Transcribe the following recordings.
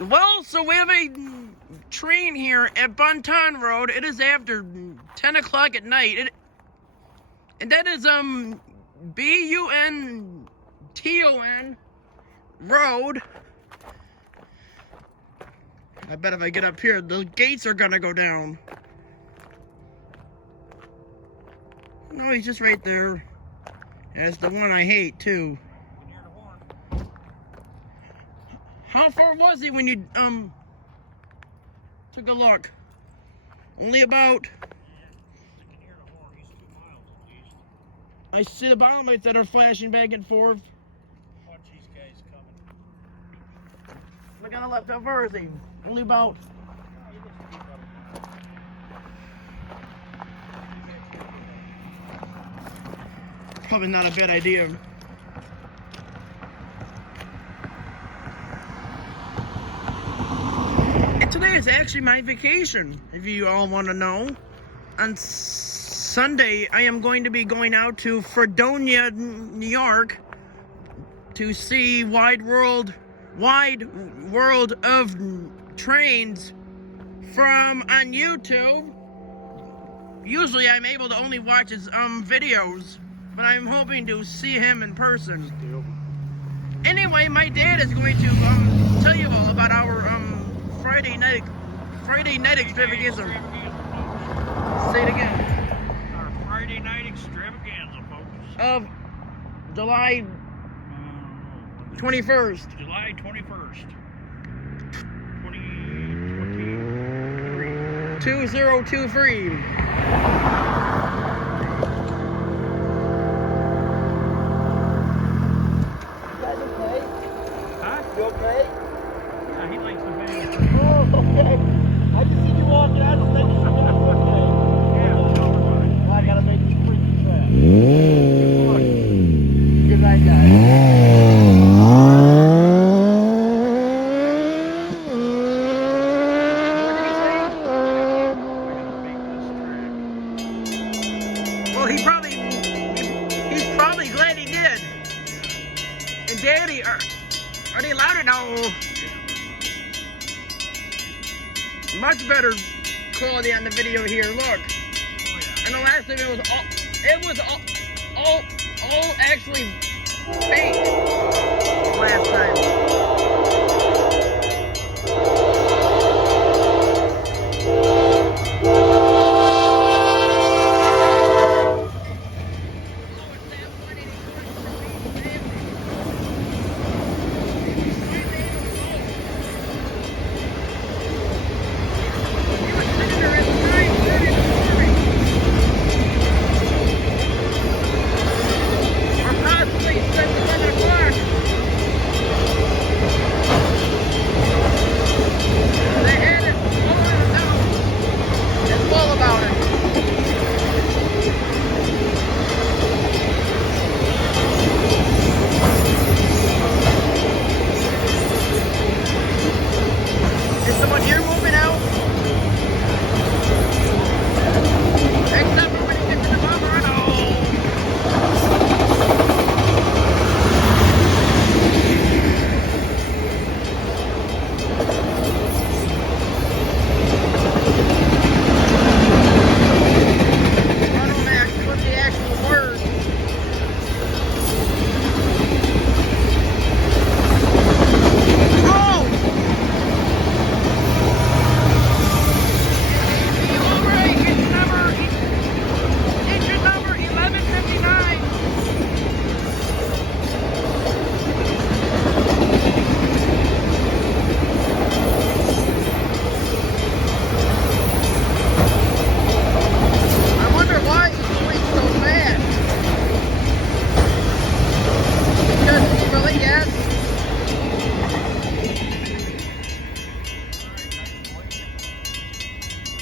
Well, so we have a train here at Bunton Road. It is after 10 o'clock at night. And that is Bunton Road. I bet if I get up here, the gates are gonna go down. No, he's just right there. That's the one I hate too. How far was he when you took a look? Only about. I see the bomb lights that are flashing back and forth. Watch these guys coming. Look on the left, how far is he? Only about. Probably not a bad idea. And today is actually my vacation, if you all want to know. On Sunday, I am going to be going out to Fredonia, New York, to see wide world of trains from on YouTube. Usually, I'm able to only watch his videos, but I'm hoping to see him in person. Anyway, my dad is going to tell you all about our Friday night extravaganza. Say it again. Our Friday night extravaganza, folks. Of July 21st. July 21st. 2023. 2023. You okay? Yeah, he likes the video. Oh, okay. I just see you walking out and thinking you're okay. Yeah, it's all right. I gotta make this freaking fast. Good night, guys. Well, he's probably glad he did. And Daddy, are they louder now? Much better quality on the video here. Look, and the last time it was all actually fake. Last time.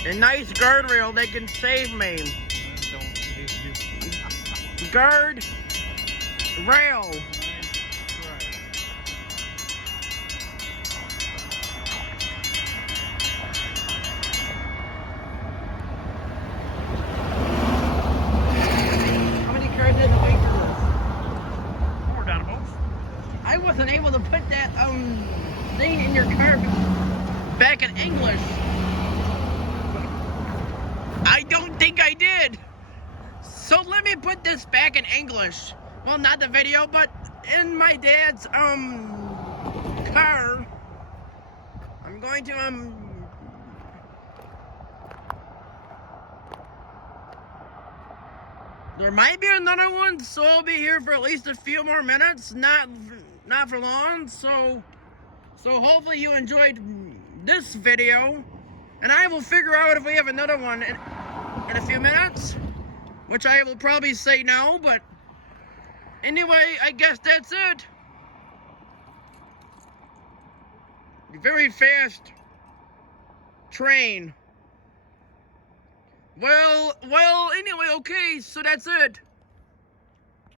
A nice guardrail that can save me. Guard rail. How many cars did the wait for this? More down both. I wasn't able to put that thing in your car. back in English. I don't think I did. So let me put this back in English. Well, not the video, but in my dad's car. I'm going to there might be another one, so I'll be here for at least a few more minutes, not for long. So hopefully you enjoyed this video, and I will figure out if we have another one in a few minutes, which I will probably say no, but anyway, I guess that's it. Very fast train. Well, anyway, okay, so that's it.